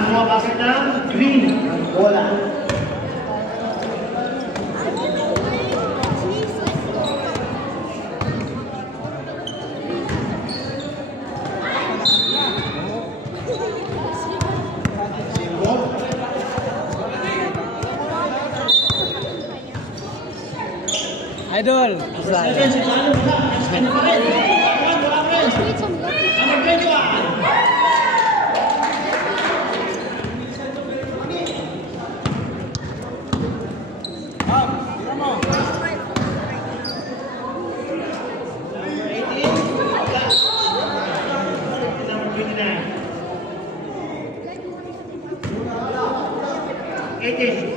Nakakuha basket ng green. Bola. Idol.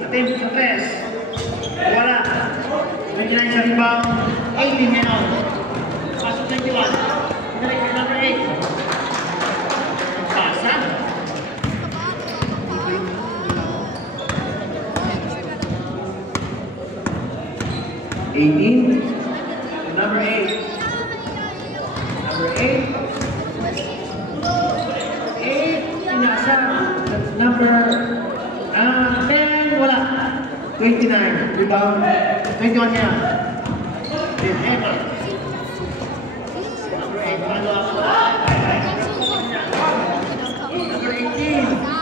Attempt sa press. Wala. 29 sa rebound. 18 meron. Pasok 21. Number 8. Pasa. Number 8. Number 8. 8. Inasa. Number 10. Wala. 29. Rebound. 21 niya. Emma. Number 8. Paano ako? Number 18.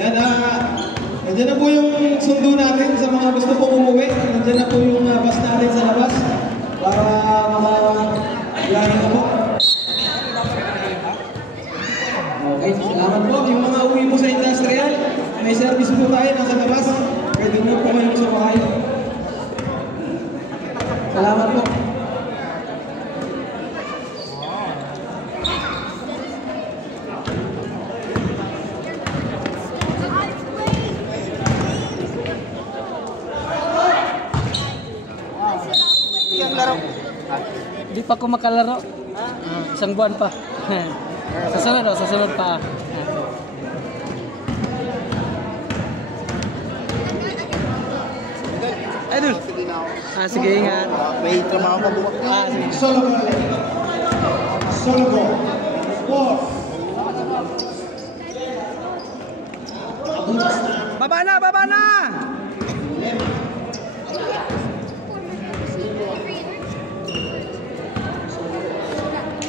Yan, nandiyan na po yung sundo natin sa mga gusto pong umuwi. Nandiyan na po yung bus natin sa labas para makabiyahe na po. Okay, salamat po. Yung mga uwi mo sa industrial, may service po tayo nasa labas. Pwede mo po kayong sumakay. Salamat po. Di pa ako makalaro. Isang buwan pa. Sa sunod pa. Idol. Sige, ingat. May trabaho pa buwak. Sige. Solo ball. Solo ball. 4. Baba na, baba na!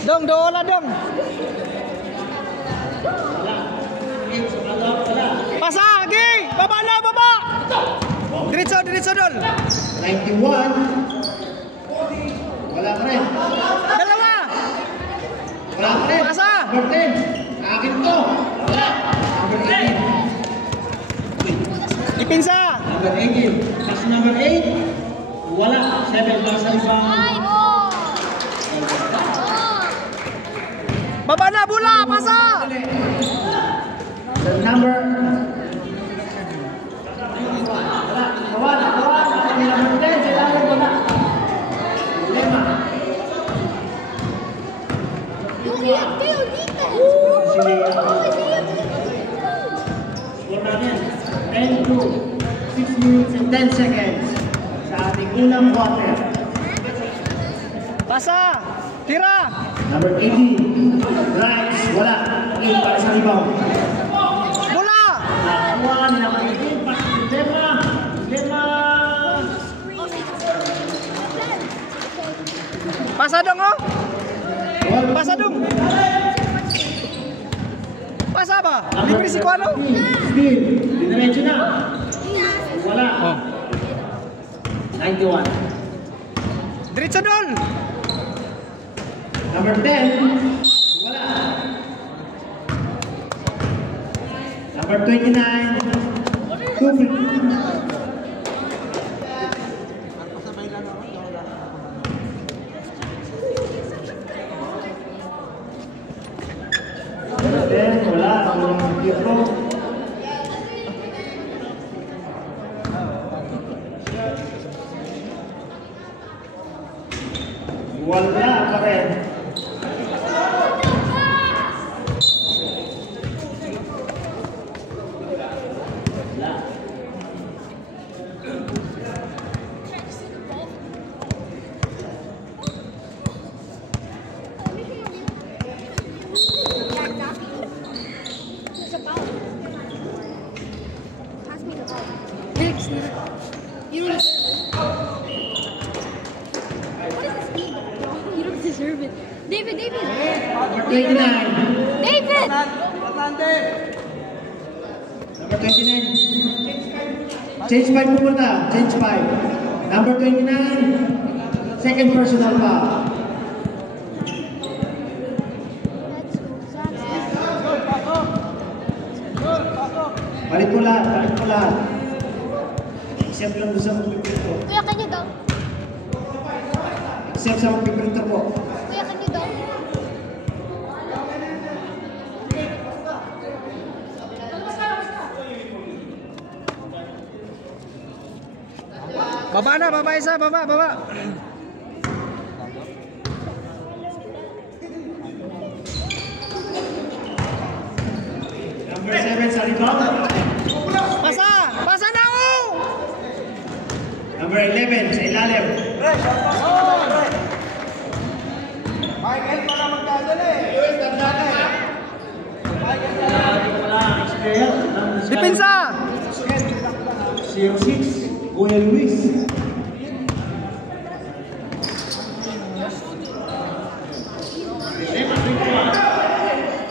Dong, dola dong. Pasa, gay! Baba na, baba! Diretso, dol. 91. Wala pa rin. Dalawa! Wala pa rin. Pasa! Number 10. Akin to. Wala. Number 18. Ipinsa! Number 18. Pass number 8. Wala. 7 para sa rebound. Baba na, bola! Pasa! The number. Wala. Number 10. Sa ilalim wala. Lema. Score natin. 10 to 6 minutes and 10 seconds sa ating unang quarter. Pasa! Tira! Number 18. Drives. Wala. 8 para sa rebound. Bola! Nakakuha ni number 18. Pass to Lema. Pasa dong, oh! Pasa dong! Pasa ba? Libre si Kuano? Steve. Dinerecho na. Wala. 91. Diretso dol! Number 10. Wala. Number 29. 250. Wala. Wala pa rin. David. David. Number 29. David! Number 29. Change 5 pupunta. Change 5. Number 29. Second personal foul. Balik mo lahat. Except lang doon sa magpipinto. Kuya, can you dunk? Except sa magpipinto po. Kuya, can you dunk? Baba na, baba isa, baba. Number 7 sa rebound. Pasa na oh! Number 11 sa ilalim. Depensa! 06, Kuya Luis.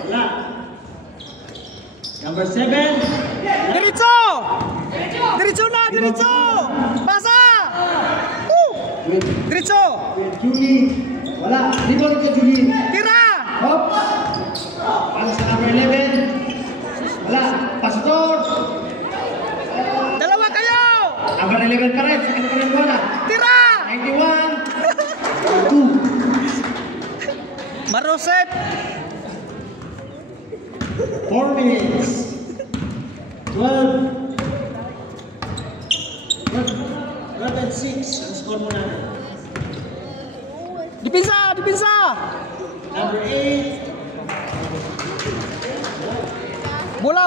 Wala. Number 7. Diretso! Diretso! Pasa! Diretso! Julie. Wala. Di ba ito Julie? Tira! Hop. Para sa number 11. Wala. Pastor. Dalawa kayo! Number 11 pa rin. Second pa rin bola. Tira! 91. 2. Maroset! 4 minutes. 12 and 6 ang score mo natin. Depensa! Number 8. Bola!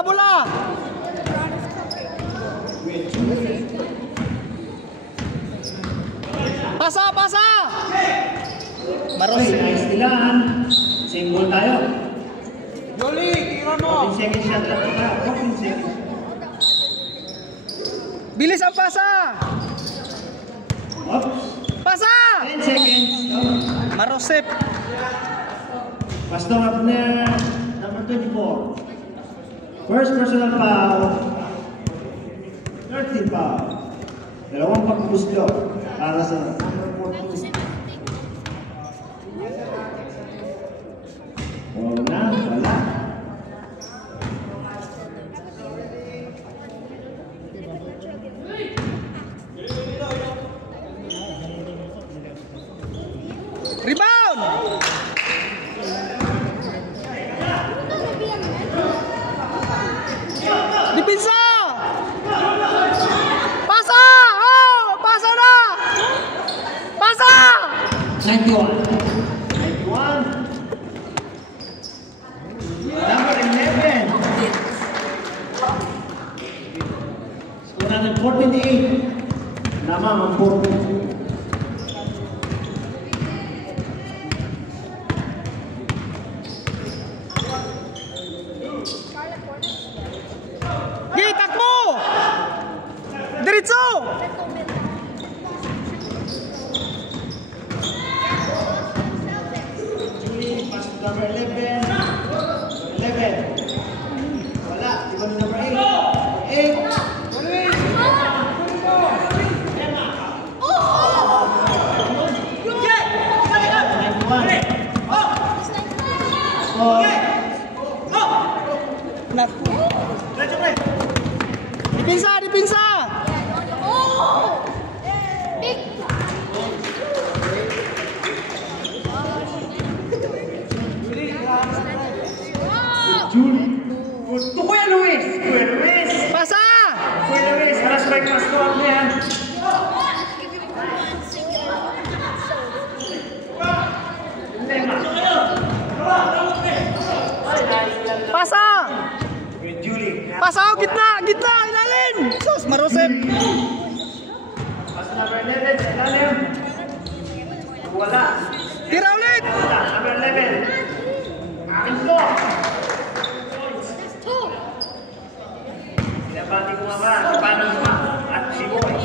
Pasa! Okay, Maroset! nice nila. Same ball tayo. Jolie, tira mo! 14 seconds shot lang kita. 14 seconds. Bilis ang pasa! Oops. Pasa! 10 seconds. Maroset! Pastor Abner, number 24. First personal foul. 13 foul. Dalawang pagpupuslo para sa number 14. Wala. Rebound! Depensa! Pasa! Oh! Pasa na! Pasa! 91. Number 11. Score natin 14-8. Namang ang 4. Takbo! Diretso! Julie, pass to number 11. 11. Wala. Di ba number 8? 8. Naku. Depensa! Oh! Big! Julie. To Kuya Luis. Pasa! Kuya Luis, para sa may pastor niya. Pasa! Kuya Julie. Pasa! Gitna! Ilalim! Sus! Maroset! Pass to number 11 sa ilalim. Wala. Tira ulit! Wala. Number 11. Akin po. Pinabati ko nga ba? Paano ba? At si Boy.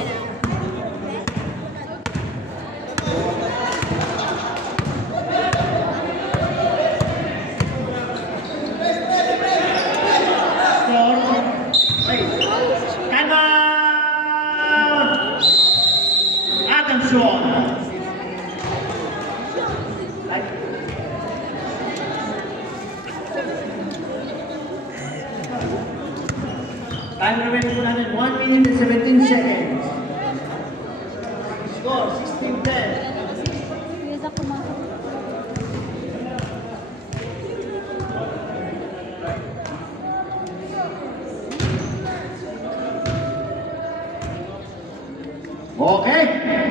Time remaining po natin, 1 minute and 17 seconds. Score, 16-10. Yes, ako pumasok. Okay,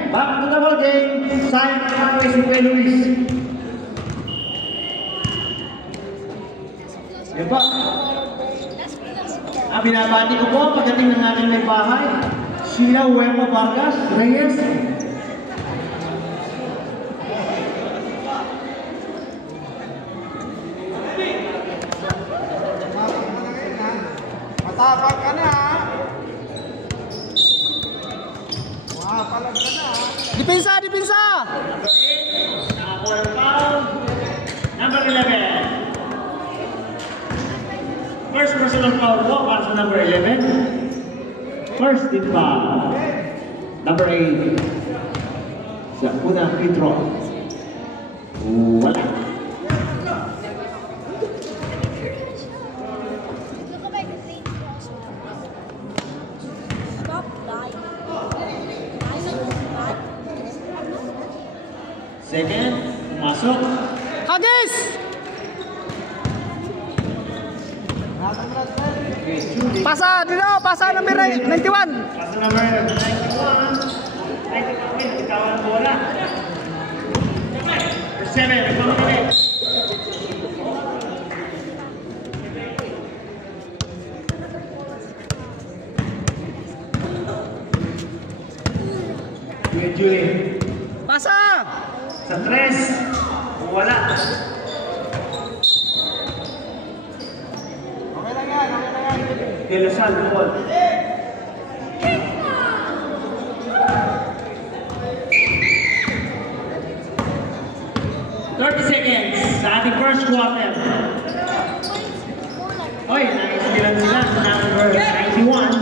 back to the ball game. Sayang ang pawis si Kuya Luis. Yan po. Binabati ko po pagdating ng aking may bahay, Sheila Huerta Vargas Reyes. Matapag ka na, ha? Palag ka na, ha? Depensa, depensa! Number 8, nakakuha ng foul. Number 11. First personal foul po para sa number 11. First team foul. Number 8. Sa unang free throw. Wala. Stop lying. Second, masok. Hagis! Pasa, dito, pasa number 91. Pasa number 91. 91, bitawan ang bola. Number 7, pamamili. Julie. Pasa! Sa 3, wala. Okay lang yan, okay lang yan. De La Salle, ball. Seconds sa ating first quarter. Oy, nag-iskilan sila sa number 91.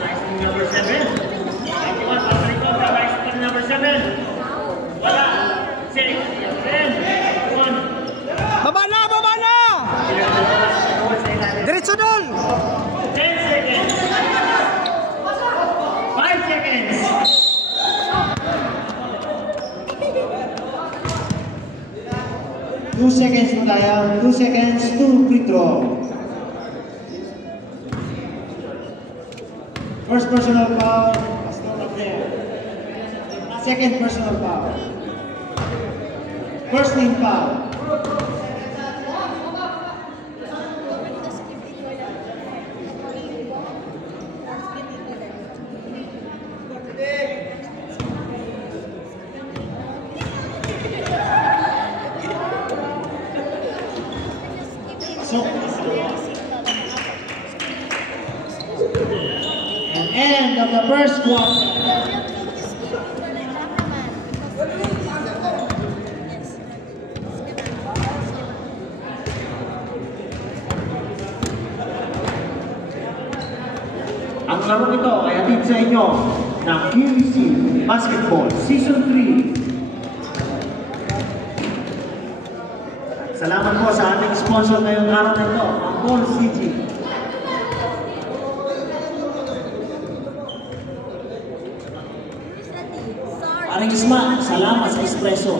Nice number 7. 91, pabalik ko, pabalik sa number 7. Wala. 6, 10, 1. Baba na, baba na! Diretso dun! 10 seconds. 5 seconds. 2 seconds mo tayo. 2 seconds, 2 free throw. First personal foul. Stop up there. Second personal foul. First team foul. And end of the first quarter. Ang laro ito ay hatid sa inyo ng QVC Basketball Season 3. Salamat po sa ating sponsor ngayong araw na ito, ang Ball CG. Aring Isma, salamat sa espresso.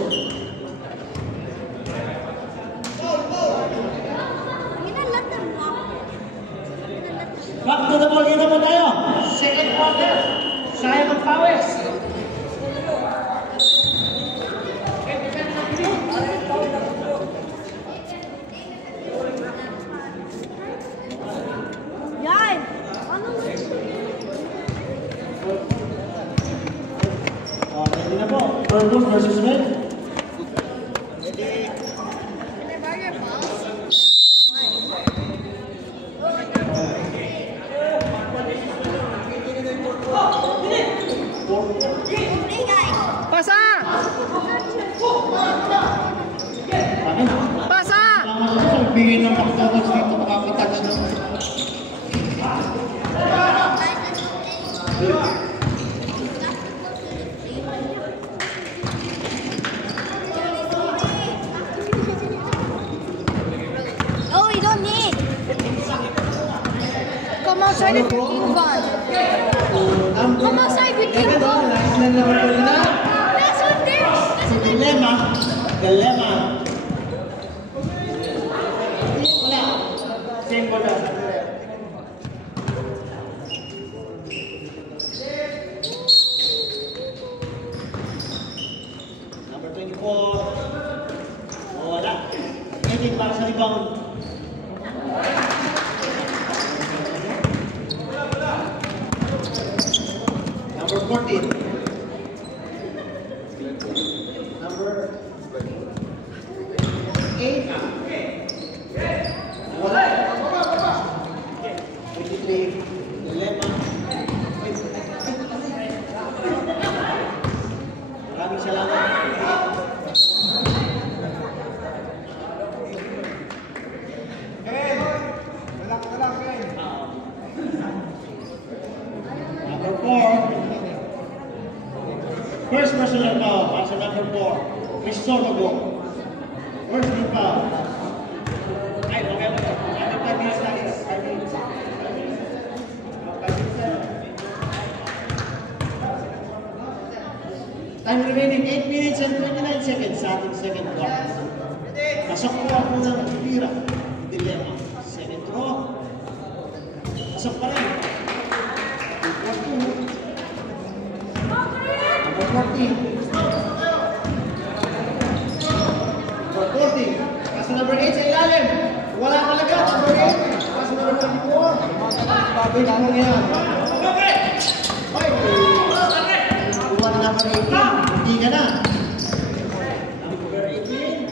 Back to the ball, kita mo tayo. Second quarter. Sayang ang pawis. Yan! Ready na po. Purple versus red. Pasa! Pasa! Bigay ng McDonald's dito, makapitouch na. with King Von. Come outside with King Von. Nice na naman po na. That's what there's. Dilemma. Dilemma. Wala. Same ball na. Number 24. Oh, wala. 18 para sa rebound. Number 14. Number 8. Wala. 23. Dilemma. Maraming salamat. Number 4. First personal foul, para sa number 4. Miss Sorbogo. First team foul. Ay, okay mo. Ano pa niya sa is? Time remaining 8 minutes and 29 seconds sa ating second quarter. Pasok po ako ng tira. Dilemma. Second throw. Pasok pa rin. Number 14. Number 40. Pass number 8 sa ilalim. Wala talaga. Number 8. Pass number 24. Bagay lang mo yan. Ay! Kuha na number 18. Hindi ka na. Number 18.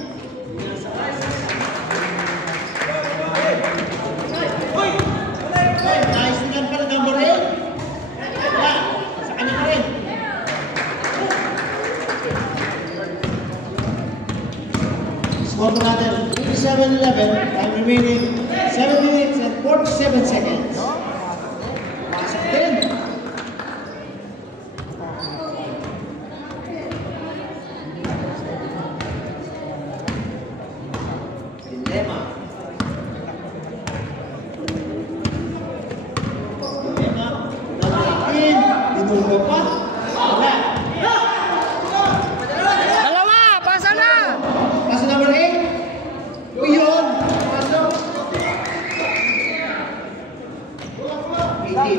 Nice naman pala number 8. Wala. Sa kanya pa rin. Score natin 37-11. Time remaining 7 minutes and 47 seconds. Pasok din. Dilemma. Dilemma. Number 18. Dinulgo pa. Wala. Dalawa! Pasa na! Pasok number 8. Yun. Pasok. 18.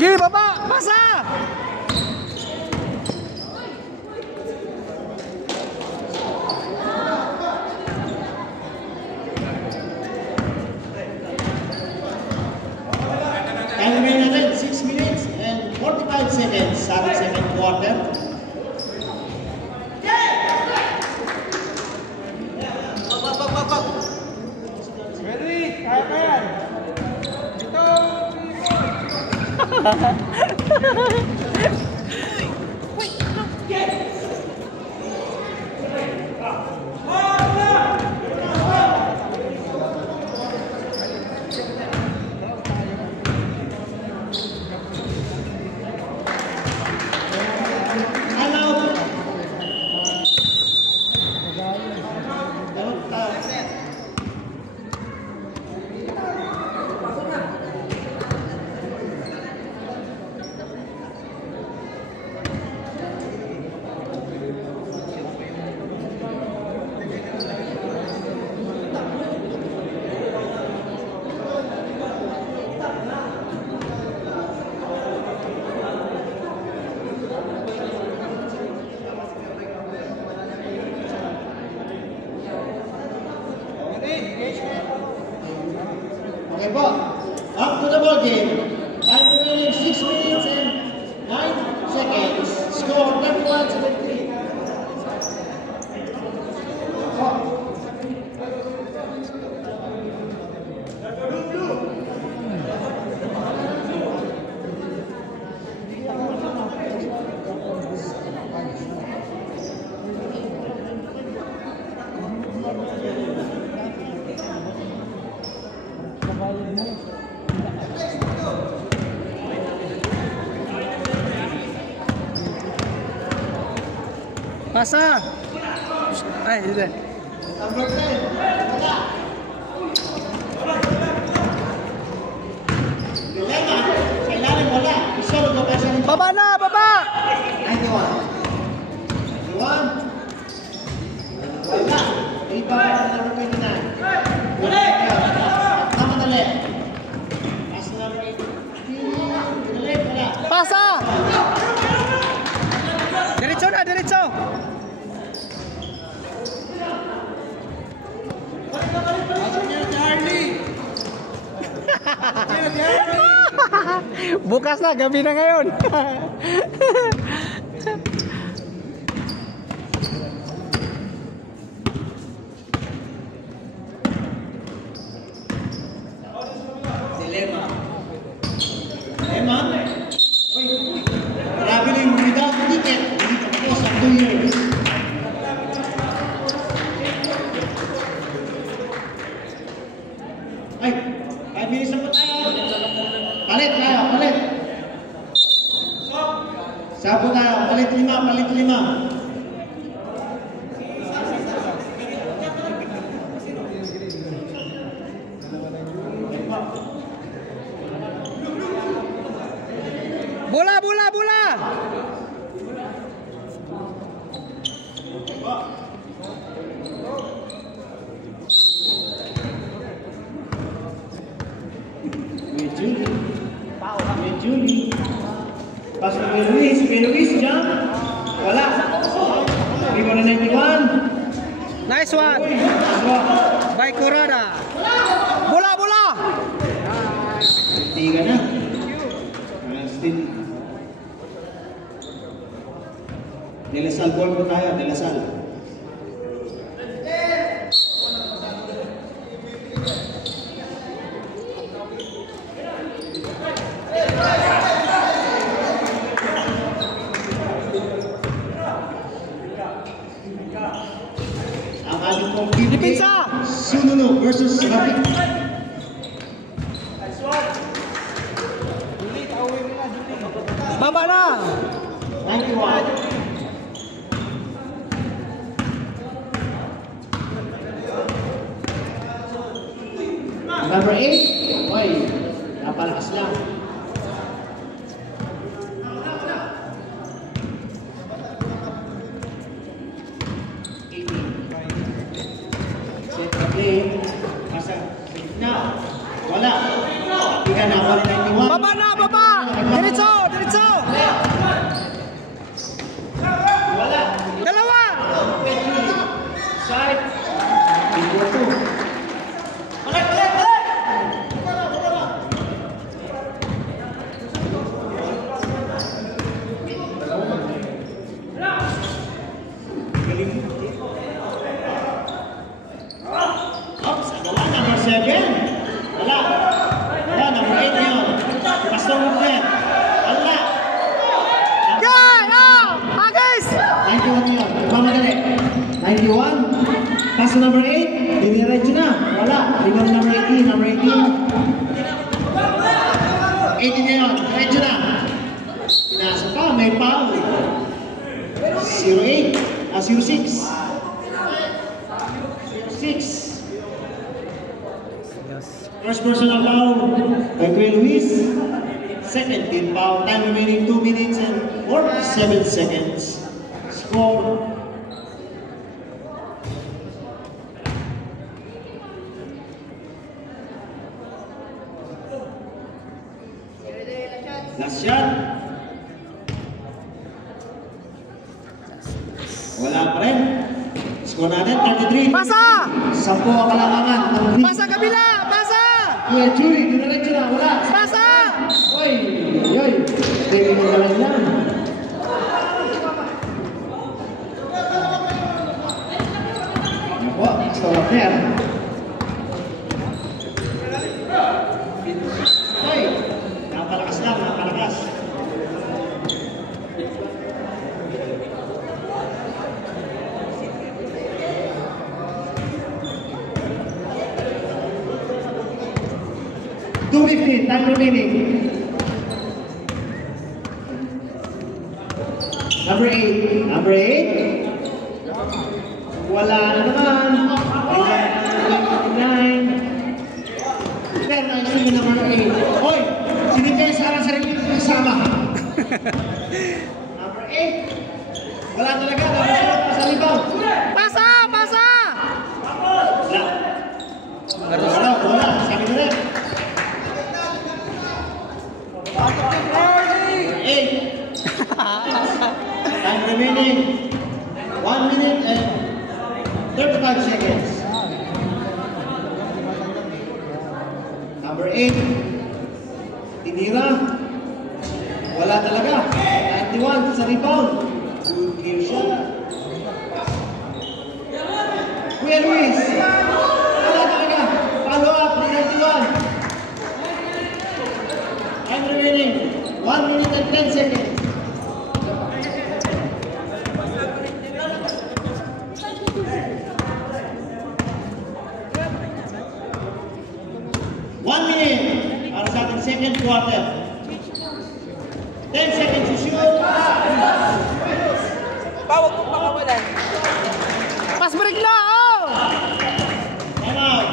Gi, baba! Pasa! Time remaining natin 6 minutes and 45 seconds sa ating second quarter. Time out. Okay po. Up to the ball game. Time remaining 6 minutes and 9 seconds. Score 31-73. Pasa! Ay, hindi. Number 10. Wala. Dilema. Sa ilalim wala. Isolo ka pa siya. Baba na! Baba! 91. 91. Wala. Iba. Number 29. Wala. Tama na le. As number 18. Dali. Wala. Pasa! Diretso na, diretso! Bukas na, gabi na ngayon. Dilema. Dilema? Uy, grabe na yung without ticket. Dito po sa 2 years. Ay, 5 minutes na po tayo. Palit tayo, palit. Sapo tayo, palit 5, palit 5. Bola, bola, bola! Julie. Pas kay Luis, jump. Wala. Iba na 91. Nice one! By Kurada. Bola, bola! Tiga na. Still. De La Salle ball po tayo, De La Salle. Ang ating pong Depensa! Sununo versus Rapid. Baba na! 91. Number 8. Oy, napalakas lang. Set the play. Pasa. Now. Wala. Tiga na. 91. Baba na, baba! Diretso, diretso! Wala. Dalawa! Side. Equal to. Oops, wala. Number 7. Wala. Wala. Number 8 na yun. Pastor Mugler. Wala. Yay! Ah! Agis! 91 na yun. Mamadali. 91. Pass to number 8. Diniretso na. Wala. Iba na number 18. Number 18. 18 na yun. Diretso na. Pinasa pa. May foul. 08. 06. 06. First personal foul by Kuya Luis. Second team foul. Time remaining 2 minutes and 47 seconds. Score. Last shot. Wala pa rin. Score natin 33. Pasa! 10 ang kalamangan. Pasa kabila! Pasa! Kuya Julie, diniretso na. Wala. Pasa! Oy! Oy! Tingin mo naman yan. Ano po? Store there. Oy! Napalakas lang, napalakas. $2.50, time remaining. Number 8. Number 8. Wala na naman. 29. Pero naisipin naman na Hoy! Sinipin sa arang sarili ko kasama. Number 8. Wala talaga. Dapat sa rebound. Pasa! Pasa! Wala. Sabi ko rin. 8. Time remaining. 1 minute and 35 seconds. Number 8. Tinira. Wala talaga. 91 sa rebound. Good game shot. Kuya Luis. Wala talaga. Follow up. 91. Time remaining. 1 minute and 10 seconds. Second quarter. 10 seconds to shoot. Bawag mo pakawalan. Pass break na! Oh! Time out.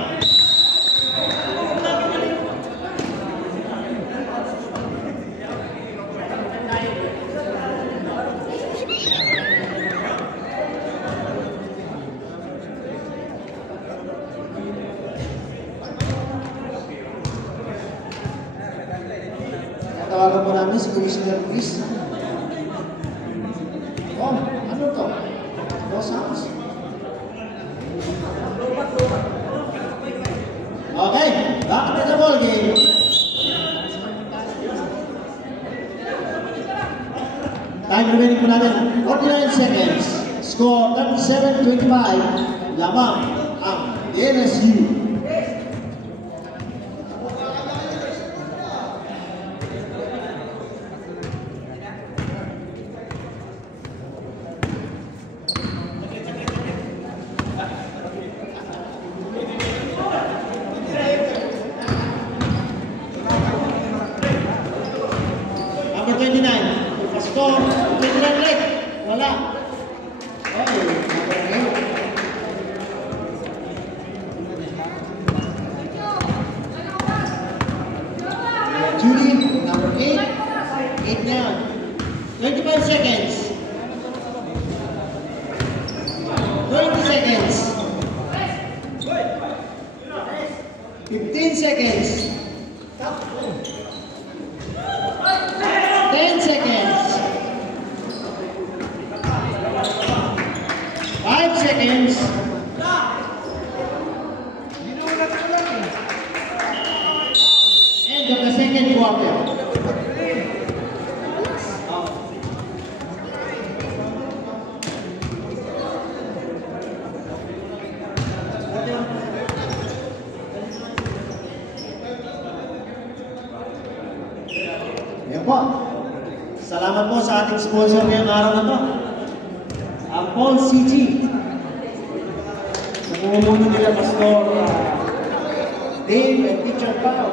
Tawagan po namin si Commissioner Chris. Oh, ano to? No sounds? Okay, back to the ball game. Time remaining po natin, 49 seconds. Score 37-25. Lamang ang NSU. Number 29. Score 29 left. Wala. Okay, number 8. Judy, number 8. 8 na yan. 25 seconds. 20 seconds. 15 seconds. 10 seconds. 5 seconds. End of the second quarter. Yan po. Salamat po sa ating sponsor ngayong araw na to. Ang Paul CG. Sa pumumuno nila, Pastor Dave and Teacher Pao.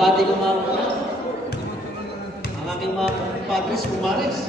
Bati ko ang aking mga padres, kumares.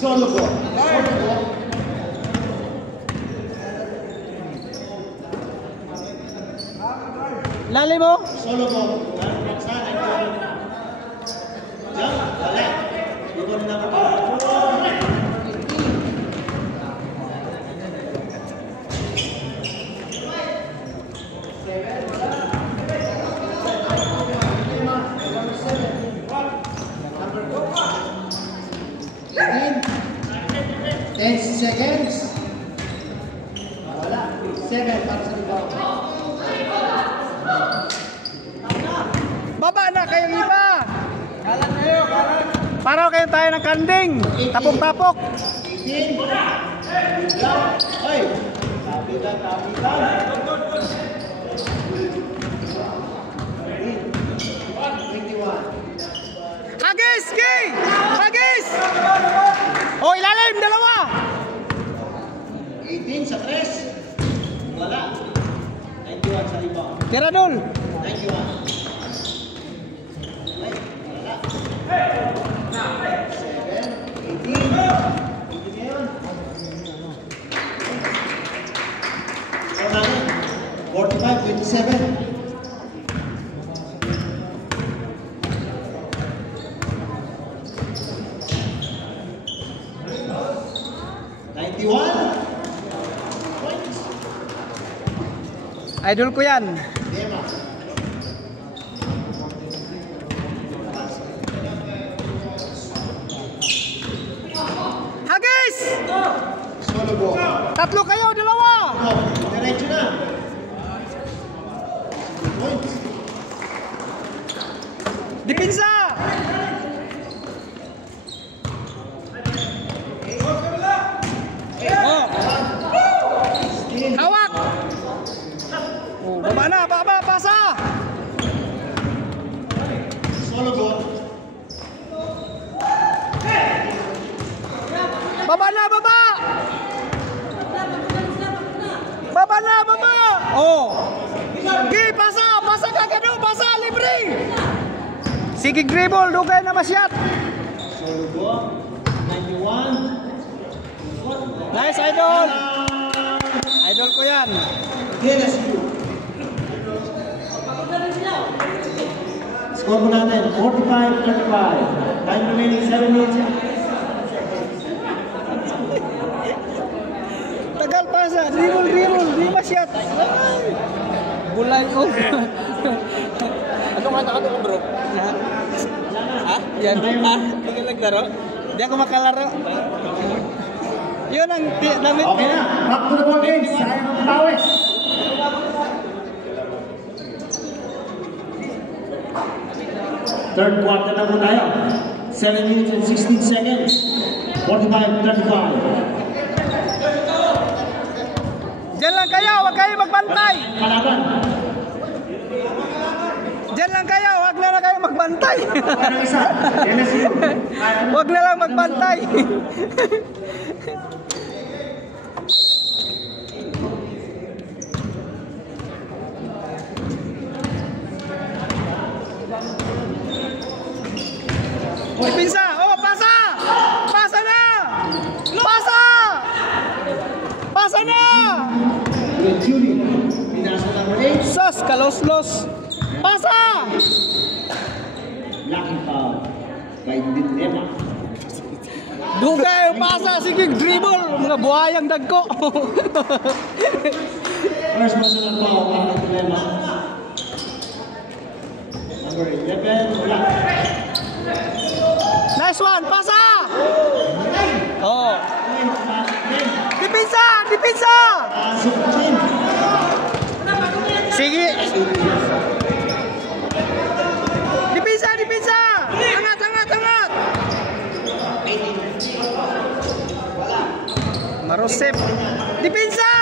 Solo ball. Lali mo? Solo ball. Jump. Wala. Ibon na ako. Ten seconds. Wala. 7 para sa rebound. Baba na kayong iba. Paraw kayo tayo ng kanding. Tapok-tapok. 18. Oy. Tabi lang. 21. Hagis! Gay! Hagis! O, ilalim! Dalawa! 18 sa 3. Wala. 91 sa rebound. Tira dul! 91. Ay, wala. 7, 18. 18 ngayon. 45, 27. Idol ko yan. Hagis! Solo ball. Tatlo kayo, dalawa! Diretso na. Points. Dipinsa! Oh. Hawak! Oh, baba na, baba, pasa! Solo ball. Baba na, baba! Baba na, baba! Oh! Gi, pasa! Pasa ka kado! Pasa! Libre! Sige, dribble! Dugay na masyat! Solo ball. 91. Nice, idol! Idol ko yan! DLSU. Score mo natin, 45-35. Time remaining 7 minutes. Tagal pasa! Dribble, dribble! Di masyat! Ay! Bulay ko! Anong kata ka bro? Ha? Ha? Yan. Ha? Hindi ka naglaro? Di ako makalaro. Yun ang damit Okay na, back to the ball game. Sayang ang pawis. Third quarter na po tayo. 7 minutes and 16 seconds. 45-35. Diyan lang kayo, huwag kayo magbantay. Kalaban. Diyan lang kayo, huwag na lang kayo magbantay. Ano isa? LSU. Huwag na lang magbantay. Pinsa, oh, pasa! Pasa na! Pasa! Pasa na! Julie, pinasa number 8. Sos, kalos-los. Pasa! Lucky foul. Kay Dindema. Dugay, pasa, sige, dribble. Mga buhayang dagko. First personal foul para Dindema. Number 11, Black. Nice one, pasa! Oh. Dipinsa! Dipinsa! Sige. Dipinsa! Dipinsa! Angat, angat, angat! Marosep. Dipinsa!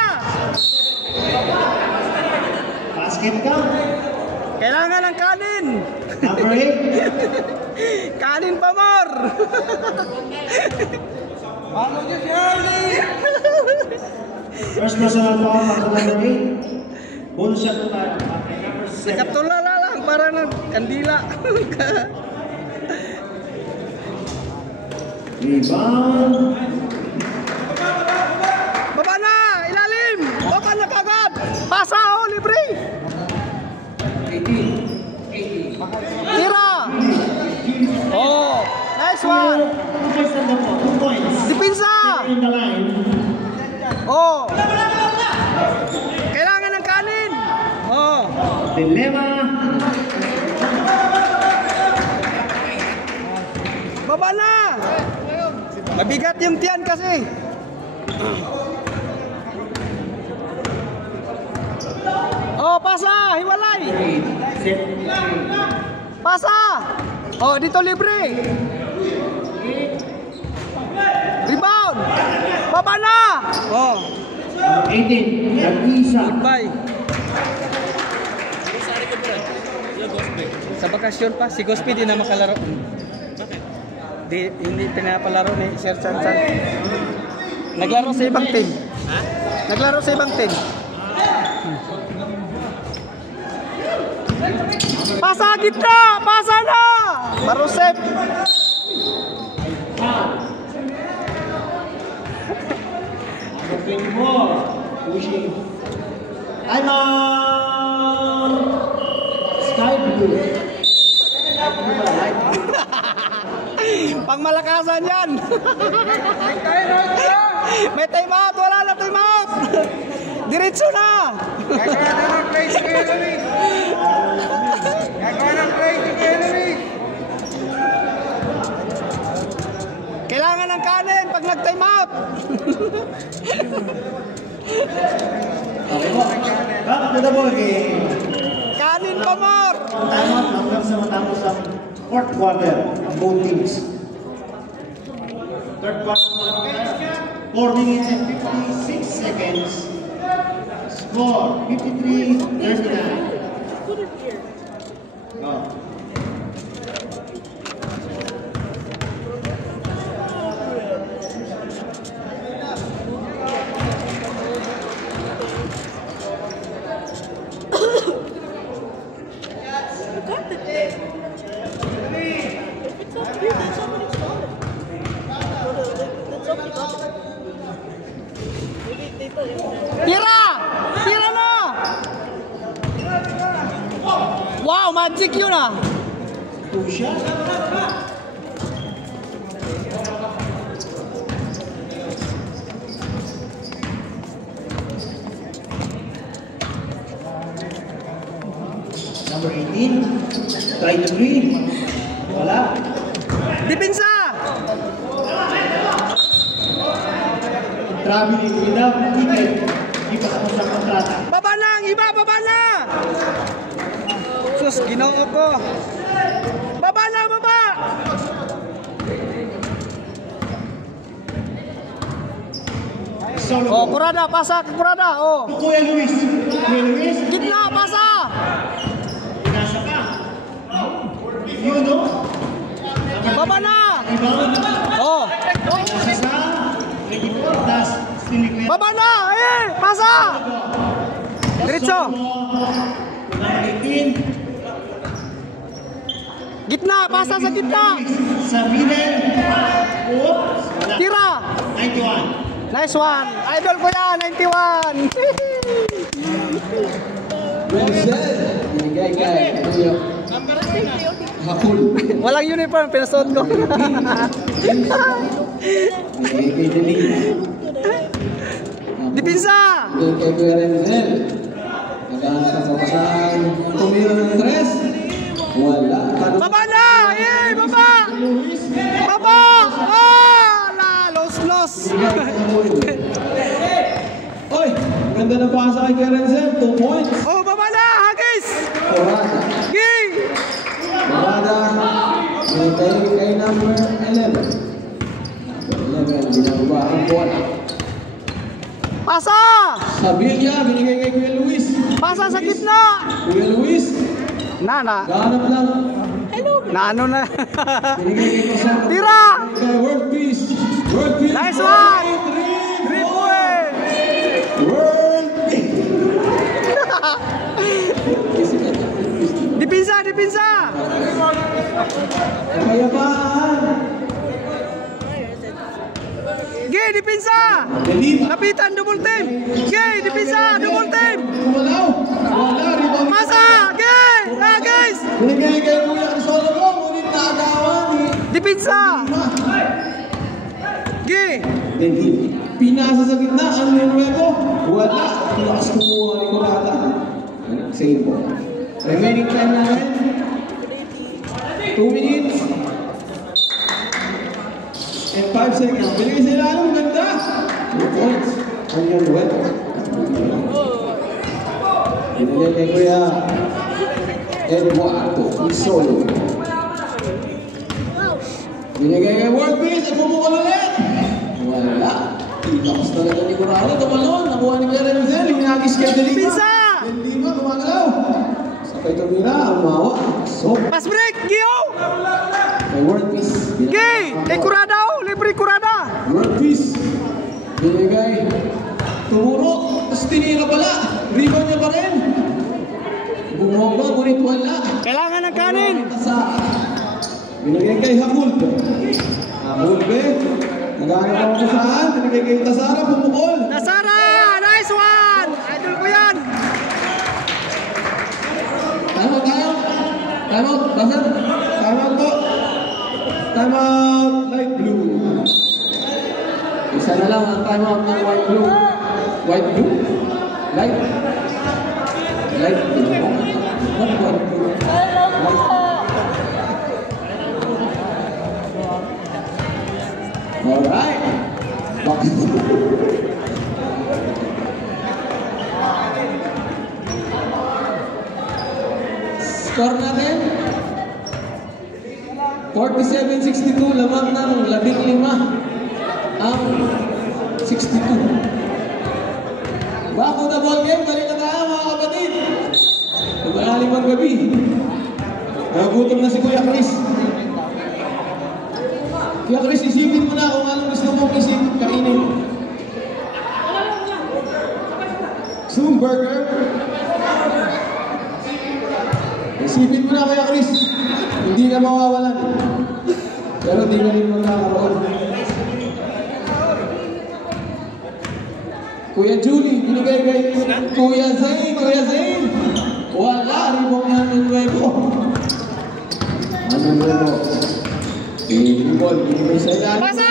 Basket ka. Kailangan ng kanin. Number 8. Kanin pa more. First personal foul para number 8. Bonus shot po tayo. Okay, number 7. Nakatulala lang para ng kandila. Rebound. Baba na! Ilalim! Baba na kagad! Pasa! Oh, libre! 18. Tira! Oh! Nice one! 2 points na po. 2 points. Dipinsa! In the line. Oh! Kailangan ng kanin! Oh! Dilemma. Baba na! Mabigat yung tiyan kasi. Oh, pasa! Hiwalay! Set. Pasa! Oh, dito libre! Rebound! Baba na! Oh! 18. Nag-isa. Bye! Sa bakasyon pa, si Gospi di na makalaro. Hindi pinapalaro ni Sir Sansan. Naglaro sa ibang team. Naglaro sa ibang team. Pasa gitna! Pasa na! Marusep! Looking more. Pushing. I'm on. Sky blue. Light blue. Pangmalakasan yan! May time out! Wala na time out! Diretso na! Kailangan ng kanin pag nag-time out! Okay po. Back to the ball game. Kanin pa more! Time out hanggang sa matapos ang fourth quarter ng both teams. Third quarter, 4 minutes and 56 seconds. Score 53-39. Go. Tira! Tira na! Wow, magic yun ah! Two shot. Number 18. Try to three. Wala. Dipinsa! Traveling without ticket. Hindi pa tapos ang kontrata. Baba na! Ang iba! Baba na! Sus, ginoo ko! Baba na! Baba! Solo. Oh, kurada! Pasa! Kurada! Oh! Kuya Luis. Kuya Luis. Gitna! Pasa! Pinasa ka. You know? Baba na! Rebound. Oh! Pinasa sa 24 plus Stiliquet. Baba na! Eh! Pasa! Diretso! Number 18. Gitna! Pasa sa gitna! Sa middle. Oops. Wala. Tira! 91. Nice one! Idol ko yan! 91! Well said. Binigay kay Kuya Hakul. Walang uniform, pinasuot ko. Binigay kay Delina. Dipinsa! Doon kay Kuya Renzel. Naghahanap ang papasahan. Tumira ng 3. Wala. Baba na! Eh! Baba! Baba! Ah! Los! Oy! Ganda na pasa kay Kuya Renzel. 2 points. Oh, baba na! Hagis! Orada. Ging! Orada. Binigay kay number 11. Number 11. Binababa ang bola. Pasa! Sabi niya, binigay kay Kuya Luis. Pasa sa gitna! Kuya Luis. Na. Gahanap lang. Na ano na? Binigay kay Pasano. Tira! Kay World Peace. World Peace. Nice one! 3 points! World Peace. Dipinsa! Kapayapaan. dipinsa! Delima. Kapitan, double team! Gay, dipinsa, double team! Kumalaw. Wala, rebound. Pasa! Gay! Guys! Binigay kay Kuya Solo ko, ngunit naagawan ni Dipinsa! Lima. Gay! Pinasa sa gitna, ang Nuevo. Wala. Lakas kumuha ni Kurata. Save po. Remaining time namin. 2 minutes. And 5 seconds. Binigay sila ang ganda. 2 points. Ang Nuevo. Binigay kay Kuya Eduardo Solo. Binigay kay World Peace at pumukol ulit. Wala. Lakas talaga ni Kurata. Tumalon. Nakuha ni Kuya Renzel. Hinagis kay Delima. Dipinsa! Delima kumagalaw. Sakay tumira. Ang mawa. So, Pass break! Gio! kay World Peace. Gay! Eh, kurada oh! Libre kurada! World Peace. Binigay. Tumuro. Tapos tinira pala. Rebound niya pa rin. Bumoba. Ngunit wala. Kailangan ng kanin! Sa binigay kay Hamulbe. Hamulbe. Nagagawa ko saan. Binigay kay Tasara. Pumukol. Nasara! Nice one! Idol ko yan! Time out tayo. Time out. Basar. Time out po. Time out. Light blue. Isa na lang ang time out ng white blue. White blue? Light? Light blue. What white blue? Alright. Score natin 47-62, lamang ng 15 ang 62. Back to the ball game, balik na tayo mga kapatid. Nagalalim ang gabi. Nagutom na si Kuya Chris. Kuya Chris, isipin mo na kung anong gusto mong kainin. Gusto mong burger? Isipin mo na Kuya Chris. Hindi na mawawalan. Pero di na rin magkakaroon. Kuya Julie, binigay kay Kuya Zayn. Kuya Zayn. Wala, ribong yan ng nuevo. Ano nuevo? Ball, binigay sa ilan. Pasa!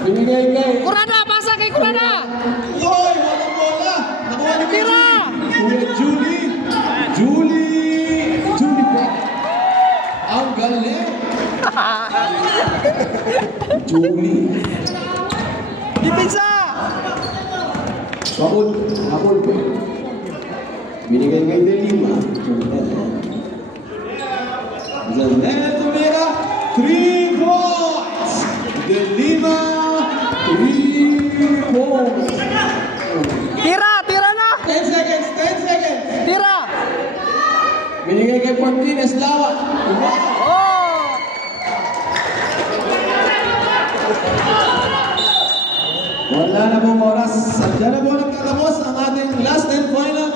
Binigay kay... Kurada! Pasa kay Kurada! Hoy! Walang bola! Nakuha ni Tira! Kuya Julie! Julie po! Ang galing! Julie! Dipinsa! Hamul po. Binigay kay Delima. Zanel tumira. 3 points! Delima! 3 points! Tira! Tira na! 10 seconds! Tira! Binigay kay Martinez Lawa. Oh! Wala na pong oras. At dyan na po nagtatapos ang ating last and final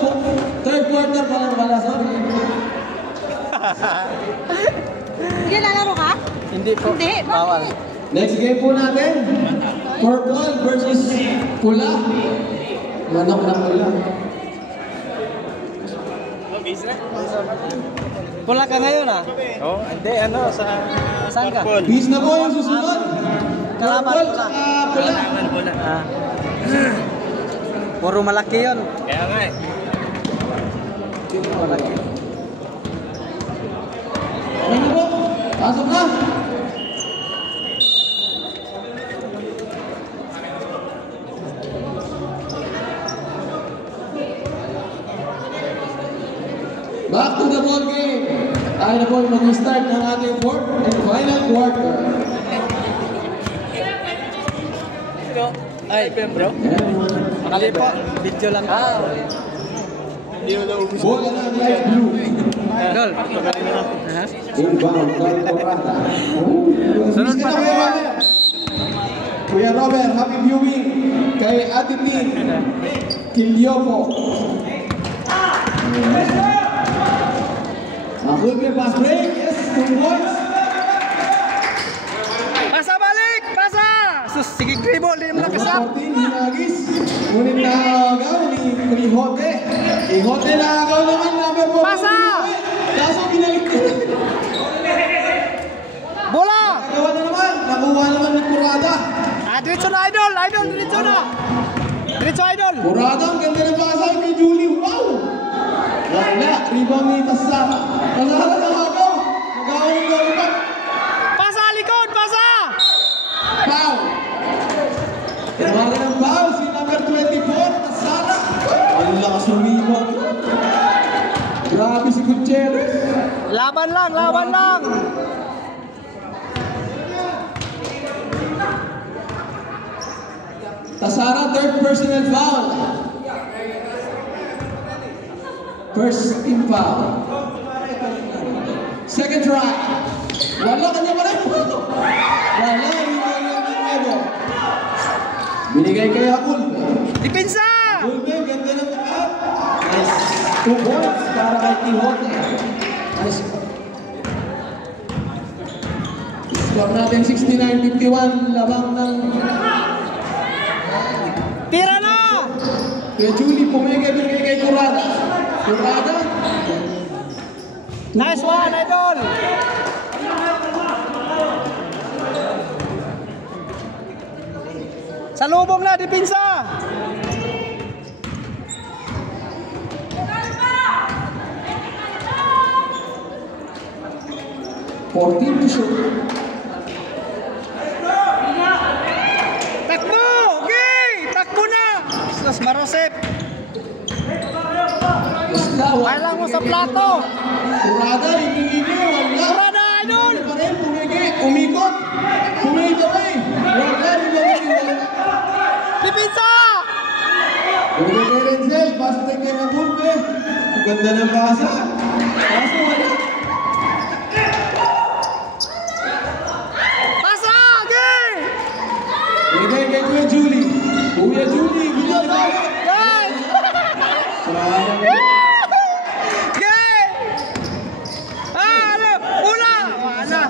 third quarter pala. Sorry. Hindi lalaro ka? Hindi po. Hindi, Bawal. Next game po natin. Purple versus pula. Manok na pula. Pula ka ngayon ah? Oh, hindi, ano, sa... Saan ka? Bis na po yung susunod. Kalaban Purple pula. at pula. Ah. Puro malaki yun. Kaya nga eh. Malaki. Ano po? Pasok na. Back to the ball game. Tayo na po mag-start ng ating fourth and final quarter. Ay, bro. Makali po. Video lang. Bola na ang light blue. Dol. Inbound kay Corrata. Sunod pa na. Kuya Robert, happy viewing. Kay Ate Tin Kilyopo. Good play, pass break. Yes, 2 points. Pasa balik! Pasa! Sus, sige dribble, di mo Number nakasap. 14, hinagis. Ngunit nakagaw ni Hote. Hote nakagaw naman, number 4. Pasa! Kaso binalik ko. Bola! Nagawa na naman. Nakuha naman ni Kurada. Diretso na idol, diretso na. Diretso idol. Kurada, ang ganda ng pasa kay Julie. Wow! Wala, rebound ni Tasara. Tasara nakagaw. Nagawa ng gawin. Pasa likod, pasa! Foul! Tumaga ng foul si number 24, Tasara. Ang lakas ng rebound. Grabe si Gutierrez. Laban lang, laban lang. Tasara, third personal foul. First team foul. Second try. Wala kanya pa rin. Wala, binigay kay Akul. Depensa! Ulbe, ganda ng takat. Nice. 2 points para kay Quijote. Nice. Score natin 69-51. Labang ng Tira na! kay Julie. Pumigay kay Kurada. Kurada. Nice one, idol! Salubong na, depensa! Fourteen to shoot. Takbo! Okay! Takbo na! Sus, marosep! Alang mo sa plato! Kurada, ibigay wala. Kurada, idol! Pa rin, pumigay. Umikot. Pumigay. Wala, ibigay. Depensa! Ibigay kay Renzel. Pass break kay Nabulbe. Ang ganda ng basa. Kaso wala. Pasa! Okay! Ibigay kay Kuya Julie. Kuya Julie, binigay. Yan! Sayang. Okay! Ano? Una! Wala!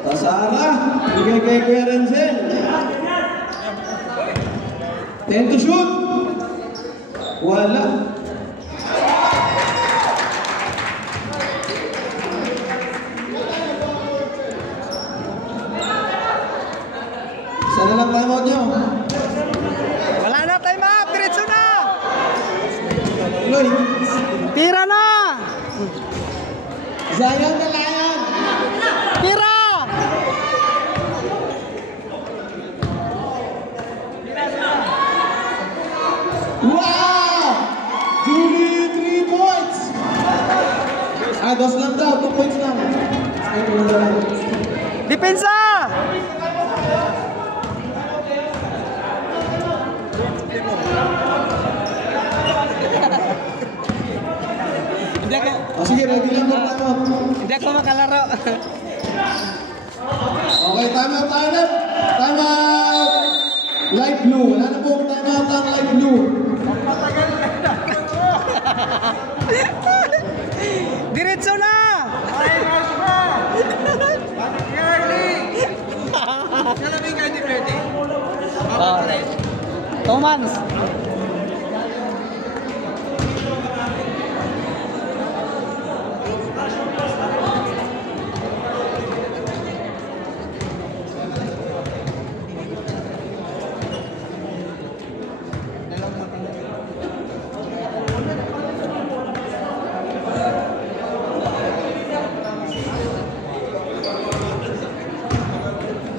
Tasara, ibigay kay Kuya Renzel. 10 to shoot. Wala. Sana lang timeout nyo. Wala na, time up! Diretso na! Iloy, Tira na! Zion na Lion. Tira! Wow! Julie, 3 points. Dos lang daw, 2 points lang. Ay, wala lang. Depensa! Hindi ako, O sige, ready lang for timeout. hindi ako makalaro. Okay, timeout tayo na. Timeout! Light blue. Wala na po timeout ang light blue. Diretso na! Tomans!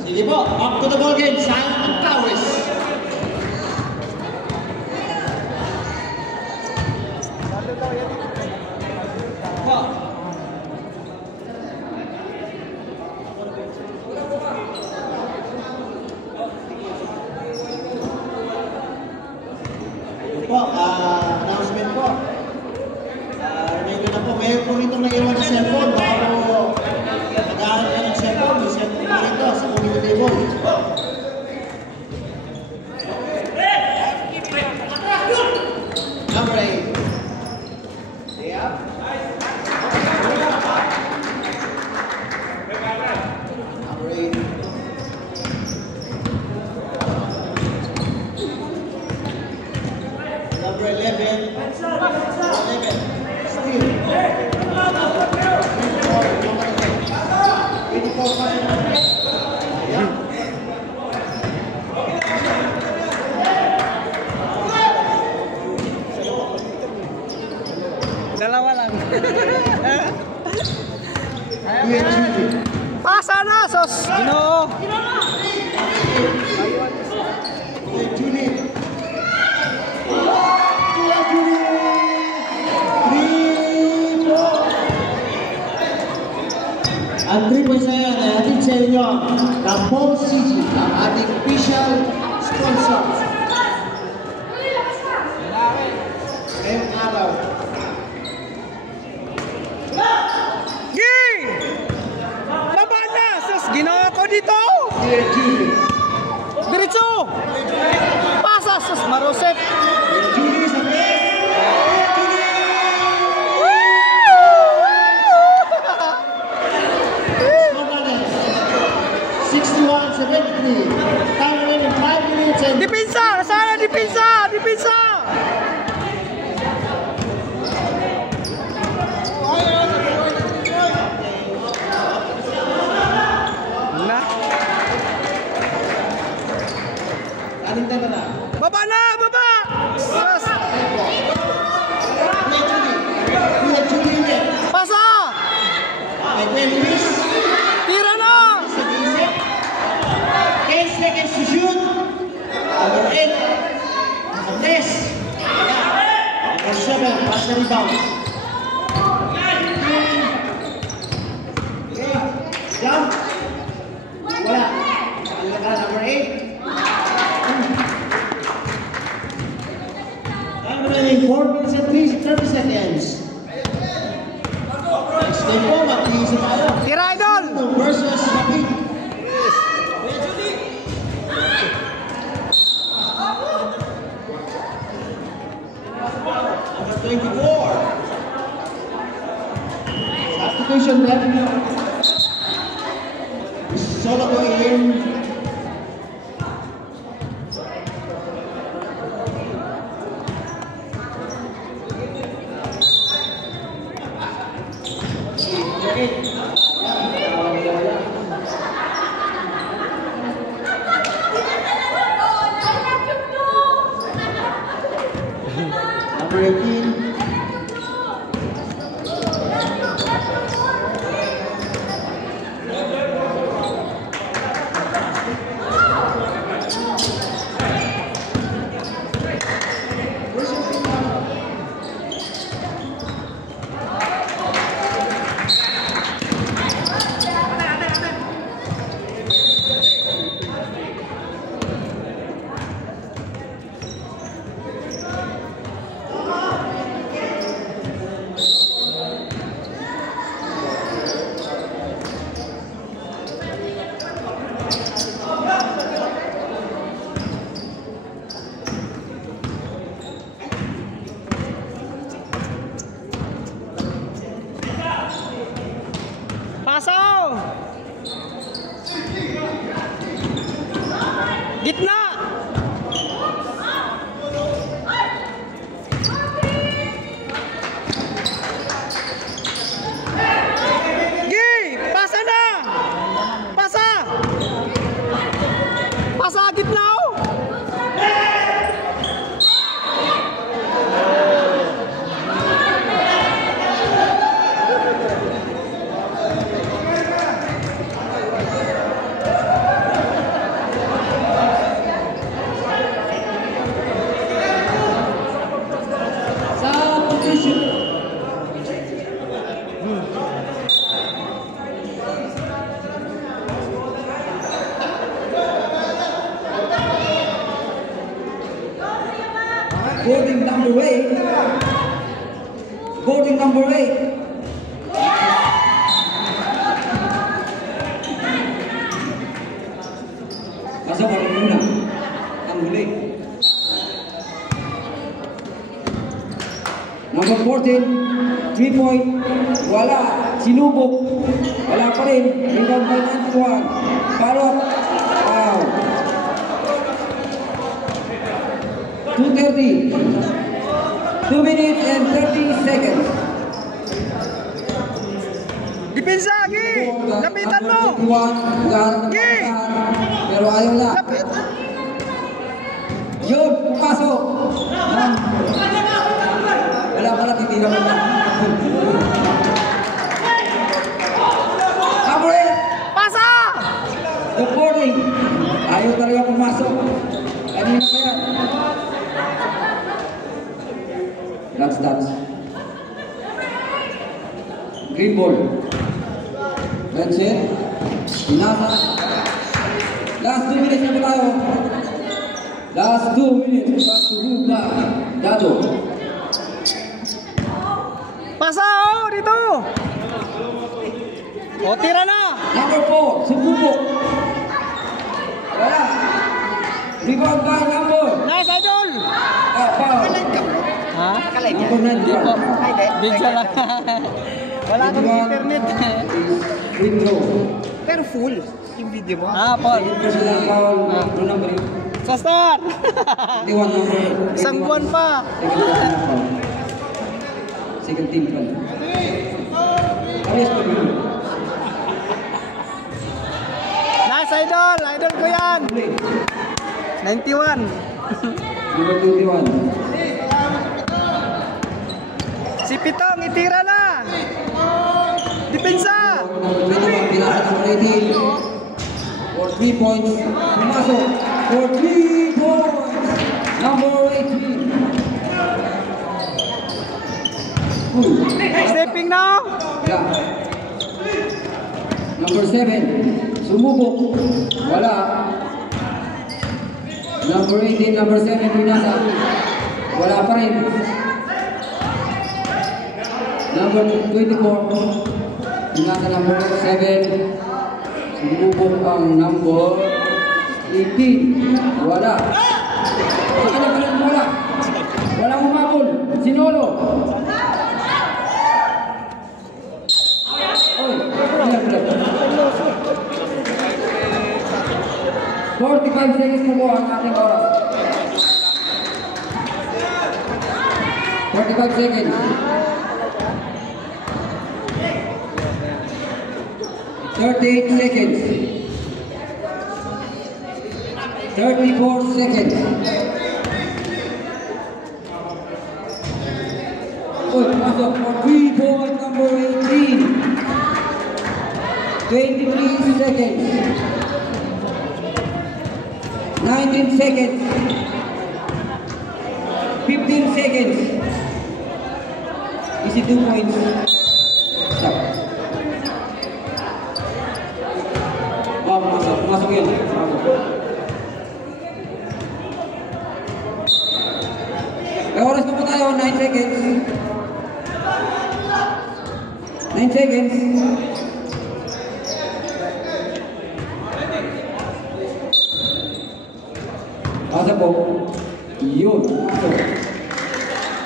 Sige po, up to the ball game, Zion and Towers. Po, announcement po. Reminder na po, mayroon po rito nag-iwan ng cellphone. Baka po nag-aaral ka ng cellphone, may cellphone po rito sa community table. ng Paul CG, ang ating official sponsor. Ngayong araw. Gi! Baba na! Sus, ginawa ko dito! Dear Julie. Diretso! Pasa! Sus, marusep! Julie sa Dipinsa! Sana dipinsa! Dipinsa! Na? Baba na! Baba! Yes. Pasa! Tira na! 10 seconds to shoot. Number 8. Andres. Number 7. Pass the rebound. Okay. Jump. Wala. Number 8. I'm running 4 minutes and 30 seconds. Next game po, mag-iisa tayo. Tira, idol! Versus Rapid. Number 24. Substitution left. Solo ko in. Number 18. Paso! Gitna! Gi! Pasa na! Pasa! Pasa gitna oh! Boarding number 8. Boarding number 8. Pasok ang muna. Ang huli. Number 14. 3 point. Wala. Sinubok. Wala pa rin. Rebound by 91. Parot. Wow. 2:30. 2 minutes and 30 seconds. Dipinsa, Gi! Lapitan mo! Gi! Pero ayaw na. Lapitan! Yun, pasok. Wala pala, titira mo na. Abre! Pasa! The boarding. Ayaw talaga pumasok. Kanina pa yan. Last dance. Green ball. That's it. Last 2 minutes na po tayo. Last 2 minutes. Back to Huga. Dato. Pasa, oh, dito. O, tira na. Number 4, Sumubok. Wala. Rebound by number. Nice, idol. Foul. Ha? Number 9. Video lang. Wala kang internet. Free throw. Pero full yung video mo. Ah, Paul. Personal foul. Number 8. Sa start. 21 number. Isang buwan pa. Second team pa. Ayos pa rin. Nice, idol. Idol ko yan. 91. Number 21. Si Pitong, itira na. Depensa. Number 21, pinasa number 18. For 3 points. Pumasok. For 3 points. Number 18. Stepping now. Yeah. Number 7. Sumubok. Wala. Number 18, number 7, pinasa. Wala pa rin. Number 24. Pinasa number 7. Sumubok ang number 18. Wala. Sa kanya pa rin wala. Walang umabol. Sinolo. Oy, 45 seconds na po ang ating oras. 45 seconds. 38 seconds. 34 seconds. Uy, pasok for 3 point number 18. 23 seconds. 19 seconds. 15 seconds. Easy 2 points. Stop. Oh, masuk yun. May oras na po tayo, 9 seconds. 9 seconds. Asa po? Yun.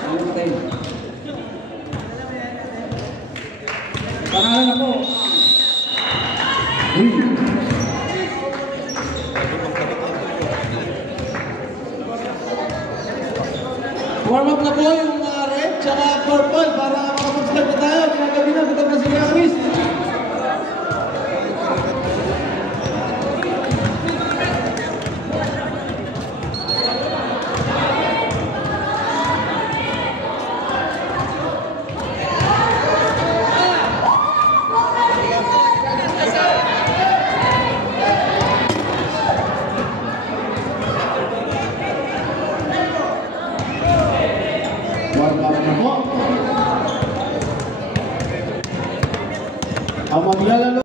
Ano tayo? Pangalan na po. Warm up na po yung red tsaka purple para